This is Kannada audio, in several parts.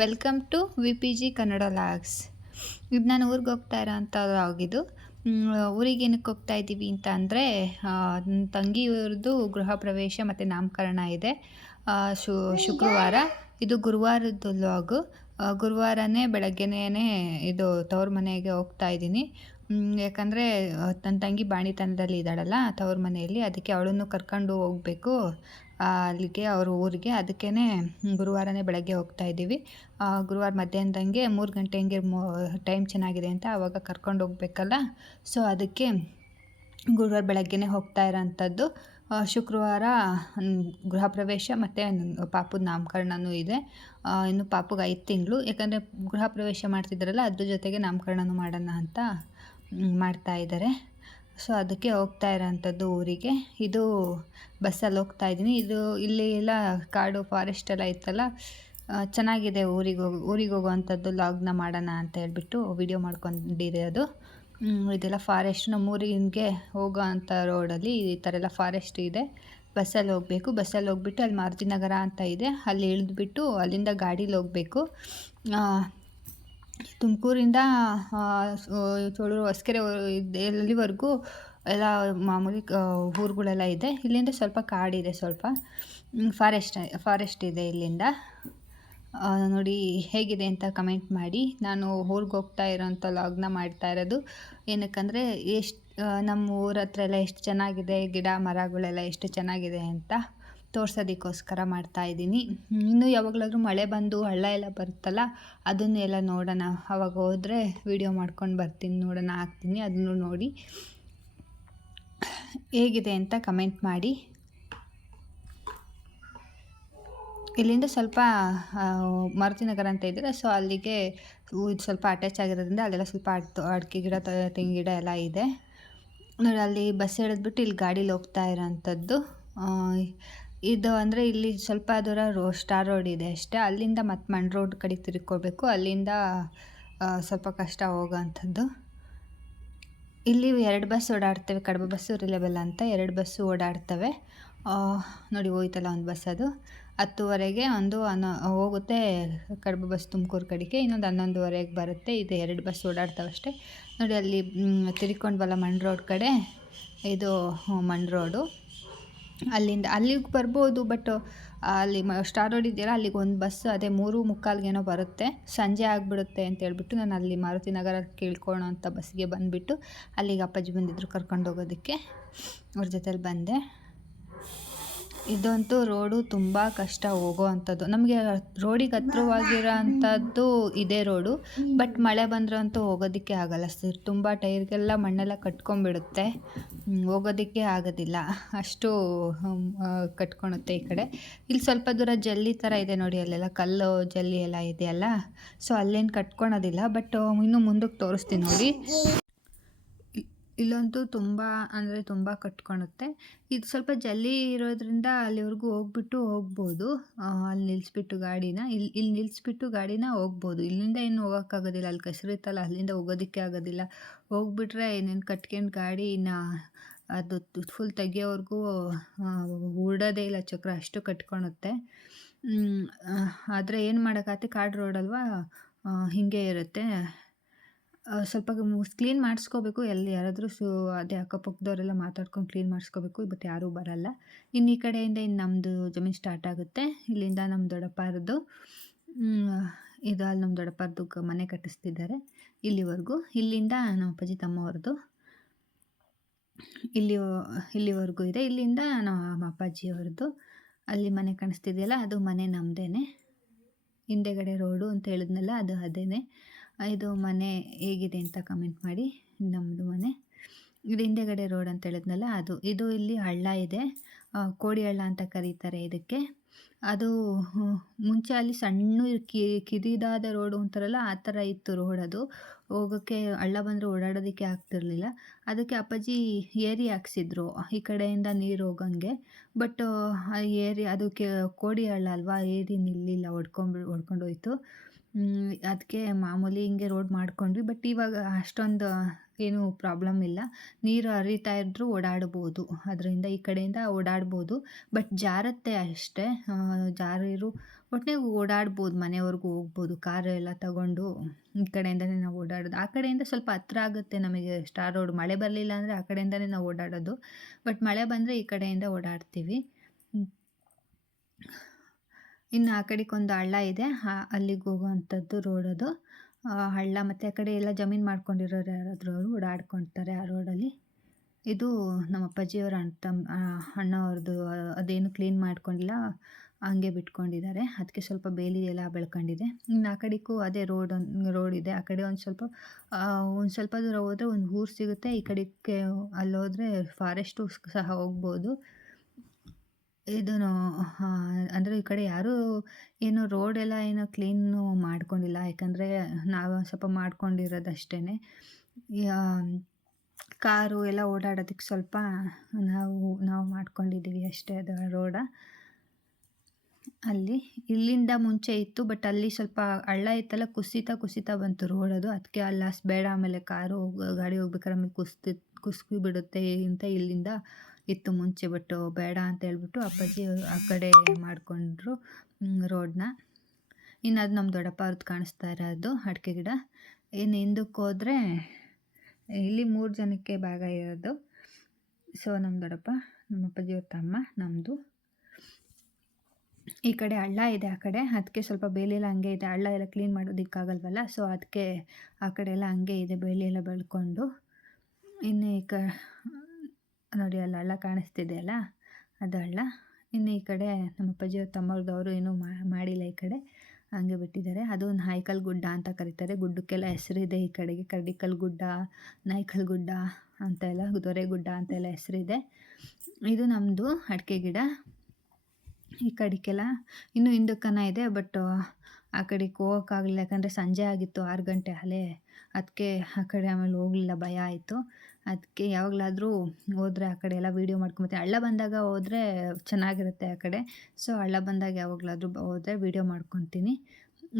Welcome to V P G Kannada logs. ಇದು ನಾನು ಊರಿಗೆ ಹೋಗ್ತಾ ಇರೋಂಥ ಆಗಿದ್ದು. ಊರಿಗೆ ಏನಕ್ಕೆ ಹೋಗ್ತಾ ಇದ್ದೀವಿ ಅಂತ ಅಂದರೆ, ನನ್ನ ತಂಗಿಯವ್ರದ್ದು ಗೃಹ ಪ್ರವೇಶ ಮತ್ತು ನಾಮಕರಣ ಇದೆ ಶುಕ್ರವಾರ. ಇದು ಗುರುವಾರದ್ದು ಲಾಗು. ಗುರುವಾರನೇ ಬೆಳಗ್ಗೆನೇ ಇದು ತವ್ರ ಮನೆಗೆ ಹೋಗ್ತಾ ಇದ್ದೀನಿ. ಯಾಕಂದರೆ ನನ್ನ ತಂಗಿ ಬಾಣಿತನದಲ್ಲಿ ಇದ್ದಾಳಲ್ಲ ತವ್ರ ಮನೆಯಲ್ಲಿ, ಅದಕ್ಕೆ ಅವಳನ್ನು ಕರ್ಕೊಂಡು ಹೋಗಬೇಕು ಅಲ್ಲಿಗೆ ಅವ್ರ ಊರಿಗೆ. ಅದಕ್ಕೇ ಗುರುವಾರನೇ ಬೆಳಗ್ಗೆ ಹೋಗ್ತಾ ಇದ್ದೀವಿ. ಗುರುವಾರ ಮಧ್ಯಾಹ್ನದಂಗೆ 3 ಗಂಟೆ ಹಂಗೆ ಟೈಮ್ ಚೆನ್ನಾಗಿದೆ ಅಂತ ಆವಾಗ ಕರ್ಕೊಂಡು ಹೋಗ್ಬೇಕಲ್ಲ. ಸೊ ಅದಕ್ಕೆ ಗುರುವಾರ ಬೆಳಗ್ಗೆನೇ ಹೋಗ್ತಾ ಇರೋಂಥದ್ದು. ಶುಕ್ರವಾರ ಗೃಹ ಪ್ರವೇಶ ಮತ್ತು ಪಾಪದ ನಾಮಕರಣವೂ ಇದೆ. ಇನ್ನು ಪಾಪಗೆ 5 ತಿಂಗಳು. ಯಾಕಂದರೆ ಗೃಹ ಪ್ರವೇಶ ಮಾಡ್ತಿದ್ದಾರಲ್ಲ, ಅದ್ರ ಜೊತೆಗೆ ನಾಮಕರಣನೂ ಮಾಡೋಣ ಅಂತ ಮಾಡ್ತಾಯಿದ್ದಾರೆ. ಸೊ ಅದಕ್ಕೆ ಹೋಗ್ತಾ ಇರೋಂಥದ್ದು ಊರಿಗೆ. ಇದು ಬಸ್ಸಲ್ಲಿ ಹೋಗ್ತಾ ಇದ್ದೀನಿ. ಇದು ಇಲ್ಲಿ ಎಲ್ಲ ಕಾಡು ಫಾರೆಸ್ಟ್ ಎಲ್ಲ ಇತ್ತಲ್ಲ, ಚೆನ್ನಾಗಿದೆ. ಊರಿಗೆ ಹೋಗುವಂಥದ್ದು ಲಾಗ್ನ ಮಾಡೋಣ ಅಂತ ಹೇಳ್ಬಿಟ್ಟು ವಿಡಿಯೋ ಮಾಡ್ಕೊಂಡಿರೋದು. ಇದೆಲ್ಲ ಫಾರೆಸ್ಟ್. ನಮ್ಮೂರಿಗೆ ಹೋಗೋ ಅಂಥ ರೋಡಲ್ಲಿ ಈ ಥರ ಎಲ್ಲ ಫಾರೆಸ್ಟ್ ಇದೆ. ಬಸ್ಸಲ್ಲಿ ಹೋಗಬೇಕು. ಬಸ್ಸಲ್ಲಿ ಹೋಗ್ಬಿಟ್ಟು ಅಲ್ಲಿ ಮಾರುತಿ ನಗರ ಅಂತ ಇದೆ, ಅಲ್ಲಿ ಇಳಿದ್ಬಿಟ್ಟು ಅಲ್ಲಿಂದ ಗಾಡೀಲಿ ಹೋಗಬೇಕು. ತುಮಕೂರಿಂದ ಚೋಳೂರು ಹೊಸಕೆರೆ ಎಲ್ಲಿವರೆಗೂ ಎಲ್ಲ ಮಾಮೂಲಿ ಊರುಗಳೆಲ್ಲ ಇದೆ. ಇಲ್ಲಿಂದ ಸ್ವಲ್ಪ ಕಾಡಿದೆ, ಸ್ವಲ್ಪ ಫಾರೆಸ್ಟ್ ಇದೆ ಇಲ್ಲಿಂದ. ನೋಡಿ ಹೇಗಿದೆ ಅಂತ ಕಮೆಂಟ್ ಮಾಡಿ. ನಾನು ಊರಿಗೆ ಹೋಗ್ತಾ ಇರೋಂಥ ಲಾಗ್ನ ಮಾಡ್ತಾ ಇರೋದು ಏನಕ್ಕಂದರೆ, ನಮ್ಮ ಊರ ಹತ್ರ ಎಲ್ಲ ಎಷ್ಟು ಚೆನ್ನಾಗಿದೆ, ಗಿಡ ಮರಗಳೆಲ್ಲ ಎಷ್ಟು ಚೆನ್ನಾಗಿದೆ ಅಂತ ತೋರ್ಸೋದಕ್ಕೋಸ್ಕರ ಮಾಡ್ತಾಯಿದ್ದೀನಿ. ಇನ್ನೂ ಯಾವಾಗಲಾದ್ರೂ ಮಳೆ ಬಂದು ಹಳ್ಳ ಎಲ್ಲ ಬರುತ್ತಲ್ಲ, ಅದನ್ನು ಎಲ್ಲ ನೋಡೋಣ. ಅವಾಗ ಹೋದರೆ ವೀಡಿಯೋ ಮಾಡ್ಕೊಂಡು ಬರ್ತೀನಿ, ನೋಡೋಣ, ಹಾಕ್ತೀನಿ. ಅದನ್ನು ನೋಡಿ ಹೇಗಿದೆ ಅಂತ ಕಮೆಂಟ್ ಮಾಡಿ. ಇಲ್ಲಿಂದ ಸ್ವಲ್ಪ ಮಾರುತಿ ನಗರ ಅಂತ ಇದ್ದರೆ, ಸೊ ಅಲ್ಲಿಗೆ ಇದು ಸ್ವಲ್ಪ ಅಟ್ಯಾಚ್ ಆಗಿರೋದ್ರಿಂದ ಅಲ್ಲೆಲ್ಲ ಸ್ವಲ್ಪ ಅಡಿಕೆ ಗಿಡ, ತೆಂಗಿನ ಗಿಡ ಎಲ್ಲ ಇದೆ ನೋಡಿ. ಅಲ್ಲಿ ಬಸ್ ಹಿಡಿದ್ಬಿಟ್ಟು ಇಲ್ಲಿ ಗಾಡೀಲಿ ಹೋಗ್ತಾ ಇರೋಂಥದ್ದು. ಇದು ಅಂದರೆ ಇಲ್ಲಿ ಸ್ವಲ್ಪ ದೂರ ಸ್ಟಾರ್ ರೋಡ್ ಇದೆ ಅಷ್ಟೇ. ಅಲ್ಲಿಂದ ಮತ್ತೆ ಮಣ್ ರೋಡ್ ಕಡೆ ತಿರ್ಕೊಳ್ಬೇಕು. ಅಲ್ಲಿಂದ ಸ್ವಲ್ಪ ಕಷ್ಟ ಹೋಗೋವಂಥದ್ದು. ಇಲ್ಲಿ 2 ಬಸ್ ಓಡಾಡ್ತವೆ, ಕಡಬ ಬಸ್ಸು, ರಿಲೇಬಲ್ ಅಂತ 2 ಬಸ್ಸು ಓಡಾಡ್ತವೆ ನೋಡಿ. ಹೋಯ್ತಲ್ಲ ಒಂದು ಬಸ್, ಅದು 10:30ಗೆ ಒಂದು ಹೋಗುತ್ತೆ ಕಡಬ ಬಸ್ ತುಮಕೂರು ಕಡೆಗೆ, ಇನ್ನೊಂದು 11:30ಗೆ ಬರುತ್ತೆ. ಇದು 2 ಬಸ್ ಓಡಾಡ್ತವೆ ಅಷ್ಟೇ ನೋಡಿ. ಅಲ್ಲಿ ತಿರ್ಕೊಂಡ್ವಲ್ಲ ಮಣ್ ರೋಡ್ ಕಡೆ, ಇದು ಮಣ್ ರೋಡು. ಅಲ್ಲಿಗೆ ಬರ್ಬೋದು, ಬಟ್ ಅಲ್ಲಿ ಸ್ಟಾರ್ ರೋಡ್ ಇದೆಯಲ್ಲ, ಅಲ್ಲಿಗೆ ಒಂದು ಬಸ್ ಅದೇ 3:45ಗೇನೋ ಬರುತ್ತೆ. ಸಂಜೆ ಆಗಿಬಿಡುತ್ತೆ ಅಂತ ಹೇಳ್ಬಿಟ್ಟು ನಾನು ಅಲ್ಲಿ ಮಾರುತಿ ನಗರ ಕೇಳ್ಕೊಳ್ಳೋ ಅಂತ ಬಸ್ಸಿಗೆ ಬಂದುಬಿಟ್ಟು, ಅಲ್ಲಿಗೆ ಅಪ್ಪಾಜಿ ಬಂದಿದ್ದರು ಕರ್ಕೊಂಡು ಹೋಗೋದಕ್ಕೆ, ಅವ್ರ ಜೊತೆಲಿ ಬಂದೆ. ಇದಂತೂ ರೋಡು ತುಂಬ ಕಷ್ಟ ಹೋಗೋ ಅಂಥದ್ದು. ನಮಗೆ ರೋಡಿಗೆ ಹತ್ರವಾಗಿರೋ ಅಂಥದ್ದು ಇದೇ ರೋಡು, ಬಟ್ ಮಳೆ ಬಂದರೂ ಅಂತೂ ಹೋಗೋದಕ್ಕೆ ಆಗೋಲ್ಲ ಸರ್. ತುಂಬ ಟೈರ್ಗೆಲ್ಲ ಮಣ್ಣೆಲ್ಲ ಕಟ್ಕೊಂಡ್ಬಿಡುತ್ತೆ, ಹೋಗೋದಕ್ಕೆ ಆಗೋದಿಲ್ಲ, ಅಷ್ಟು ಕಟ್ಕೊಳುತ್ತೆ ಈ ಕಡೆ. ಇಲ್ಲಿ ಸ್ವಲ್ಪ ದೂರ ಜಲ್ಲಿ ಥರ ಇದೆ ನೋಡಿ, ಅಲ್ಲೆಲ್ಲ ಕಲ್ಲು ಜಲ್ಲಿ ಎಲ್ಲ ಇದೆಯಲ್ಲ, ಸೊ ಅಲ್ಲೇನು ಕಟ್ಕೊಳೋದಿಲ್ಲ. ಬಟ್ ಇನ್ನೂ ಮುಂದಕ್ಕೆ ತೋರಿಸ್ತೀನಿ ನೋಡಿ. ಇಲ್ಲಂತೂ ತುಂಬ ಅಂದರೆ ತುಂಬ ಕಟ್ಕೊಳುತ್ತೆ. ಇದು ಸ್ವಲ್ಪ ಜಲ್ಲಿ ಇರೋದ್ರಿಂದ ಅಲ್ಲಿವರೆಗೂ ಹೋಗ್ಬೋದು. ಅಲ್ಲಿ ನಿಲ್ಲಿಸ್ಬಿಟ್ಟು ಗಾಡಿನ ಇಲ್ಲಿ ನಿಲ್ಲಿಸ್ಬಿಟ್ಟು ಗಾಡಿನ ಹೋಗ್ಬೋದು. ಇಲ್ಲಿಂದ ಏನು ಹೋಗೋಕ್ಕಾಗೋದಿಲ್ಲ, ಅಲ್ಲಿ ಕೆಸರಿತ್ತಲ್ಲ, ಅಲ್ಲಿಂದ ಹೋಗೋದಕ್ಕೆ ಆಗೋದಿಲ್ಲ. ಹೋಗ್ಬಿಟ್ರೆ ಇನ್ನೇನು ಕಟ್ಕೊಂಡು ಗಾಡಿ ಅದು ಫುಲ್ ತೆಗಿಯೋವರೆಗೂ ಉಡೋದೇ ಇಲ್ಲ ಚಕ್ರ, ಅಷ್ಟು ಕಟ್ಕೊಳುತ್ತೆ. ಆದರೆ ಏನು ಮಾಡೋಕ್ಕಾಗುತ್ತೆ, ಕಾಡು ರೋಡಲ್ವಾ, ಹೀಗೆ ಇರುತ್ತೆ. ಸ್ವಲ್ಪ ಕ್ಲೀನ್ ಮಾಡಿಸ್ಕೋಬೇಕು. ಯಾರಾದರೂ ಅದೇ ಅಕ್ಕಪಕ್ಕದವರೆಲ್ಲ ಮಾತಾಡ್ಕೊಂಡು ಕ್ಲೀನ್ ಮಾಡಿಸ್ಕೋಬೇಕು, ಬಟ್ ಯಾರೂ ಬರೋಲ್ಲ. ಇನ್ನು ಈ ಕಡೆಯಿಂದ ನಮ್ಮದು ಜಮೀನು ಸ್ಟಾರ್ಟ್ ಆಗುತ್ತೆ. ಇಲ್ಲಿಂದ ನಮ್ಮ ದೊಡ್ಡಪ್ಪರದ್ದು, ಇದು ಅಲ್ಲಿ ನಮ್ಮ ದೊಡ್ಡಪ್ಪರದ್ದು ಮನೆ ಕಟ್ಟಿಸ್ತಿದ್ದಾರೆ ಇಲ್ಲಿವರೆಗೂ. ಇಲ್ಲಿಂದ ನಮ್ಮ ಅಪ್ಪಾಜಿ ತಮ್ಮವ್ರದ್ದು ಇಲ್ಲಿವರೆಗೂ ಇದೆ. ಇಲ್ಲಿಂದ ನಮ್ಮ ಅಪ್ಪಾಜಿಯವ್ರದ್ದು ಅಲ್ಲಿ ಮನೆ ಕಾಣಿಸ್ತಿದೆಯಲ್ಲ, ಅದು ಮನೆ ನಮ್ಮದೇ. ಹಿಂದೆಗಡೆ ರೋಡು ಅಂತ ಹೇಳಿದ್ನಲ್ಲ, ಅದು ಅದೇನೆ. ಇದು ಮನೆ ಹೇಗಿದೆ ಅಂತ ಕಮೆಂಟ್ ಮಾಡಿ. ನಮ್ಮದು ಮನೆ ಇದು ಹಿಂದೆಗಡೆ ರೋಡ್ ಅಂತ ಹೇಳಿದ್ನಲ್ಲ, ಅದು. ಇದು ಇಲ್ಲಿ ಹಳ್ಳ ಇದೆ, ಕೋಡಿ ಹಳ್ಳ ಅಂತ ಕರೀತಾರೆ ಇದಕ್ಕೆ. ಅದು ಮುಂಚೆ ಅಲ್ಲಿ ಸಣ್ಣ ಕಿರಿದಾದ ರೋಡು ಅಂತಾರಲ್ಲ, ಆ ಥರ ಇತ್ತು ರೋಡ್. ಅದು ಹೋಗೋಕ್ಕೆ ಹಳ್ಳ ಬಂದರೆ ಓಡಾಡೋದಕ್ಕೆ ಆಗ್ತಿರ್ಲಿಲ್ಲ. ಅದಕ್ಕೆ ಅಪ್ಪಾಜಿ ಏರಿ ಹಾಕ್ಸಿದ್ರು ಈ ಕಡೆಯಿಂದ ನೀರು ಹೋಗಂಗೆ. ಬಟ್ ಆ ಏರಿ ಅದಕ್ಕೆ ಕೋಡಿ ಹಳ್ಳ ಅಲ್ವಾ, ಏರಿ ನಿಲ್ಲಿಲ್ಲ, ಹೊಡ್ಕೊಂಡೋಯ್ತು. ಅದಕ್ಕೆ ಮಾಮೂಲಿ ಹಿಂಗೆ ರೋಡ್ ಮಾಡ್ಕೊಂಡ್ವಿ. ಬಟ್ ಇವಾಗ ಅಷ್ಟೊಂದು ಏನೂ ಪ್ರಾಬ್ಲಮ್ ಇಲ್ಲ. ನೀರು ಹರಿತಾ ಇದ್ರೂ ಓಡಾಡ್ಬೋದು. ಅದರಿಂದ ಈ ಕಡೆಯಿಂದ ಓಡಾಡ್ಬೋದು. ಬಟ್ ಜಾರತ್ತೆ ಅಷ್ಟೇ. ಜಾರಿರು ಒಟ್ನಾಗೆ ಓಡಾಡ್ಬೋದು, ಮನೆವರೆಗೂ ಹೋಗ್ಬೋದು. ಕಾರು ಎಲ್ಲ ತಗೊಂಡು ಈ ಕಡೆಯಿಂದನೇ ನಾವು ಓಡಾಡೋದು. ಆ ಕಡೆಯಿಂದ ಸ್ವಲ್ಪ ಹತ್ರ ಆಗುತ್ತೆ ನಮಗೆ ಸ್ಟಾರ್ ರೋಡ್. ಮಳೆ ಬರಲಿಲ್ಲ ಅಂದರೆ ಆ ಕಡೆಯಿಂದನೇ ನಾವು ಓಡಾಡೋದು. ಬಟ್ ಮಳೆ ಬಂದರೆ ಈ ಕಡೆಯಿಂದ ಓಡಾಡ್ತೀವಿ. ಇನ್ನು ಆ ಕಡೆಗೊಂದು ಹಳ್ಳ ಇದೆ. ಅಲ್ಲಿಗೆ ಹೋಗುವಂಥದ್ದು ರೋಡ್ ಅದು. ಹಳ್ಳ ಮತ್ತು ಆ ಕಡೆ ಎಲ್ಲ ಜಮೀನು ಮಾಡ್ಕೊಂಡಿರೋರು ಯಾರಾದರೂ ಅವರು ಓಡಾಡ್ಕೊಳ್ತಾರೆ ಆ ರೋಡಲ್ಲಿ. ಇದು ನಮ್ಮ ಅಪ್ಪಾಜಿಯವರ ಅಣ್ಣವ್ರದ್ದು. ಅದೇನು ಕ್ಲೀನ್ ಮಾಡ್ಕೊಂಡಿಲ್ಲ, ಹಂಗೆ ಬಿಟ್ಕೊಂಡಿದ್ದಾರೆ. ಅದಕ್ಕೆ ಸ್ವಲ್ಪ ಬೇಲಿ ಎಲ್ಲ ಬೆಳ್ಕೊಂಡಿದೆ. ಇನ್ನು ಆ ಕಡೆಗೂ ಅದೇ ರೋಡ್ ಇದೆ. ಆ ಕಡೆ ಒಂದು ಸ್ವಲ್ಪ ದೂರ ಹೋದರೆ ಒಂದು ಊರು ಸಿಗುತ್ತೆ. ಈ ಕಡೆಗೆ ಅಲ್ಲೋದ್ರೆ ಫಾರೆಸ್ಟು ಸಹ ಹೋಗ್ಬೋದು. ಇದನ್ನು ಅಂದರೆ ಈ ಕಡೆ ಯಾರೂ ಏನು ರೋಡೆಲ್ಲ ಏನೋ ಕ್ಲೀನು ಮಾಡ್ಕೊಂಡಿಲ್ಲ. ಯಾಕಂದರೆ ನಾವು ಸ್ವಲ್ಪ ಮಾಡ್ಕೊಂಡಿರೋದಷ್ಟೇ. ಕಾರು ಎಲ್ಲ ಓಡಾಡೋದಕ್ಕೆ ಸ್ವಲ್ಪ ನಾವು ಮಾಡ್ಕೊಂಡಿದ್ದೀವಿ ಅಷ್ಟೇ ಅದು ರೋಡ. ಇಲ್ಲಿಂದ ಮುಂಚೆ ಇತ್ತು, ಬಟ್ ಅಲ್ಲಿ ಸ್ವಲ್ಪ ಹಳ್ಳ ಇತ್ತಲ್ಲ, ಕುಸಿತಾ ಬಂತು ರೋಡ್ ಅದು. ಅದಕ್ಕೆ ಅಲ್ಲಿ ಬೇಡ, ಆಮೇಲೆ ಗಾಡಿ ಹೋಗ್ಬೇಕಾದ್ರೆ ಆಮೇಲೆ ಕುಸ್ಕಿ ಬಿಡುತ್ತೆ ಅಂತ ಇಲ್ಲಿಂದ ಇತ್ತು ಮುಂಚೆ. ಬಟ್ ಬೇಡ ಅಂತ ಹೇಳ್ಬಿಟ್ಟು ಅಪ್ಪಾಜಿ ಆ ಕಡೆ ಮಾಡಿಕೊಂಡ್ರು ರೋಡನ್ನ. ಇನ್ನು ಅದು ನಮ್ಮ ದೊಡ್ಡಪ್ಪ ಅವ್ರದ್ದು ಕಾಣಿಸ್ತಾ ಇರೋದು ಅಡಿಕೆ ಗಿಡ. ಇನ್ನು ಹಿಂದಕ್ಕೆ ಹೋದರೆ ಇಲ್ಲಿ 3 ಜನಕ್ಕೆ ಭಾಗ ಇರೋದು. ಸೊ ನಮ್ಮ ದೊಡ್ಡಪ್ಪ, ನಮ್ಮ ಅಪ್ಪಾಜಿಯವ್ರ ತಮ್ಮ, ನಮ್ಮದು. ಈ ಕಡೆ ಹಳ್ಳ ಇದೆ ಆ ಕಡೆ. ಅದಕ್ಕೆ ಸ್ವಲ್ಪ ಬೇಲಿಯೆಲ್ಲ ಹಂಗೆ ಇದೆ. ಹಳ್ಳ ಎಲ್ಲ ಕ್ಲೀನ್ ಮಾಡೋದಕ್ಕಾಗಲ್ವಲ್ಲ, ಸೊ ಅದಕ್ಕೆ ಆ ಕಡೆ ಎಲ್ಲ ಹಂಗೆ ಇದೆ, ಬೇಲಿ ಎಲ್ಲ ಬೆಳ್ಕೊಂಡು. ಇನ್ನು ನೋಡಿ ಅಲ್ಲಿ ಹಳ್ಳ ಕಾಣಿಸ್ತಿದೆ ಅಲ್ಲ, ಅದು ಹಳ್ಳ. ಇನ್ನು ಈ ಕಡೆ ನಮ್ಮ ಅಪ್ಪಾಜಿಯವ್ರ ತಮ್ಮವ್ರದ್ದು, ಅವರು ಏನೂ ಮಾಡಿಲ್ಲ, ಈ ಕಡೆ ಹಂಗೆ ಬಿಟ್ಟಿದ್ದಾರೆ. ಅದು ನಾಯ್ಕಲ್ ಗುಡ್ಡ ಅಂತ ಕರೀತಾರೆ. ಗುಡ್ಡಕ್ಕೆಲ್ಲ ಹೆಸರಿದೆ ಈ ಕಡೆಗೆ. ಕರಡಿಕಲ್ ಗುಡ್ಡ, ನಾಯ್ಕಲ್ ಗುಡ್ಡ ಅಂತೆಲ್ಲ, ದೊರೆಗುಡ್ಡ ಅಂತೆಲ್ಲ ಹೆಸರಿದೆ. ಇದು ನಮ್ಮದು ಅಡಿಕೆ ಗಿಡ. ಈ ಕಡೆಗೆಲ್ಲ ಇನ್ನೂ ಹಿಂದಕ್ಕನ ಇದೆ, ಬಟ್ ಆ ಕಡೆಗೆ ಹೋಗೋಕ್ಕಾಗಲಿಲ್ಲ. ಯಾಕಂದರೆ ಸಂಜೆ ಆಗಿತ್ತು, 6 ಗಂಟೆ ಅಲೆ. ಅದಕ್ಕೆ ಆ ಕಡೆ ಆಮೇಲೆ ಹೋಗಲಿಲ್ಲ, ಭಯ ಆಯಿತು. ಅದಕ್ಕೆ ಯಾವಾಗಲಾದರೂ ಹೋದರೆ ಆ ಕಡೆ ಎಲ್ಲ ವೀಡಿಯೋ ಮಾಡ್ಕೊಂಬರ್ತೀನಿ. ಹಳ್ಳ ಬಂದಾಗ ಹೋದರೆ ಚೆನ್ನಾಗಿರುತ್ತೆ ಆ ಕಡೆ. ಸೊ ಹಳ್ಳ ಬಂದಾಗ ಯಾವಾಗಲಾದರೂ ಹೋದರೆ ವೀಡಿಯೋ ಮಾಡ್ಕೊತೀನಿ.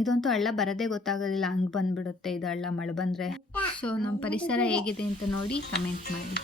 ಇದಂತೂ ಹಳ್ಳ ಬರೋದೇ ಗೊತ್ತಾಗೋದಿಲ್ಲ, ಹಂಗೆ ಬಂದುಬಿಡುತ್ತೆ ಇದು ಹಳ್ಳ ಮಳೆ ಬಂದರೆ. ಸೊ ನಮ್ಮ ಪರಿಸರ ಹೇಗಿದೆ ಅಂತ ನೋಡಿ ಕಮೆಂಟ್ ಮಾಡಿ.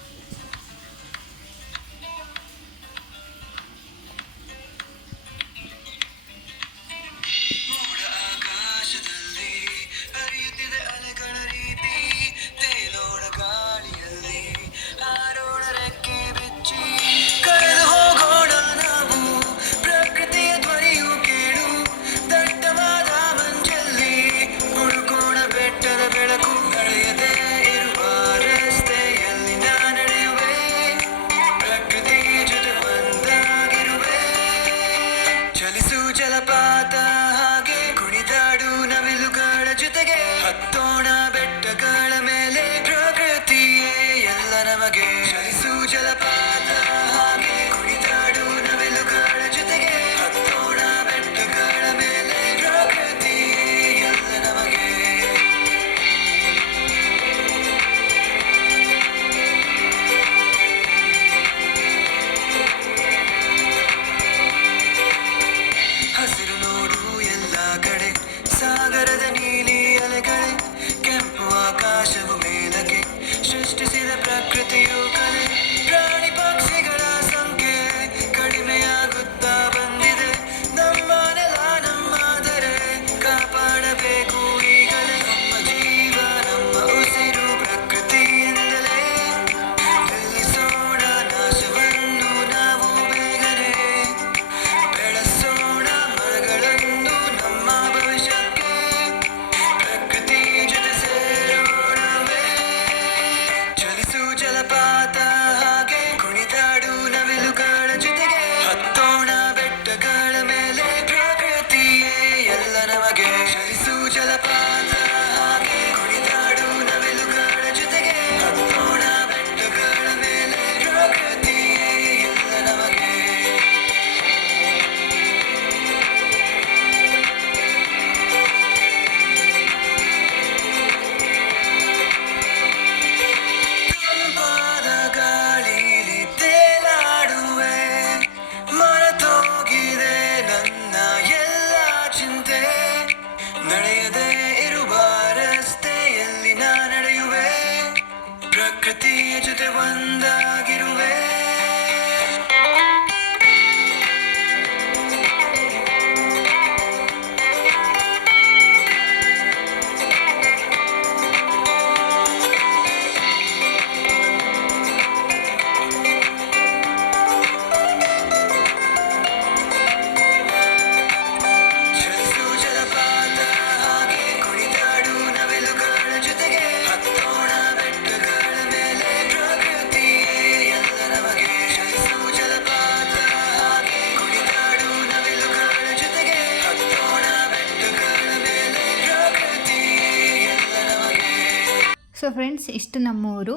ಫ್ರೆಂಡ್ಸ್, ಇಷ್ಟು ನಮ್ಮೂರು.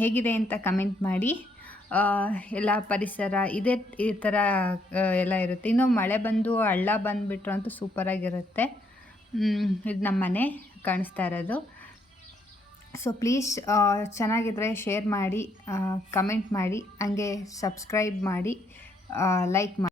ಹೇಗಿದೆ ಅಂತ ಕಮೆಂಟ್ ಮಾಡಿ. ಎಲ್ಲ ಪರಿಸರ ಈ ಥರ ಎಲ್ಲ ಇರುತ್ತೆ. ಇನ್ನು ಮಳೆ ಬಂದು ಹಳ್ಳ ಬಂದುಬಿಟ್ರು ಅಂತೂ ಸೂಪರಾಗಿರುತ್ತೆ. ಇದು ನಮ್ಮ ಮನೆ ಕಾಣಿಸ್ತಾ ಇರೋದು. ಸೊ ಪ್ಲೀಸ್ ಚೆನ್ನಾಗಿದ್ರೆ ಶೇರ್ ಮಾಡಿ, ಕಮೆಂಟ್ ಮಾಡಿ, ಹಂಗೆ ಸಬ್ಸ್ಕ್ರೈಬ್ ಮಾಡಿ, ಲೈಕ್ ಮಾಡಿ.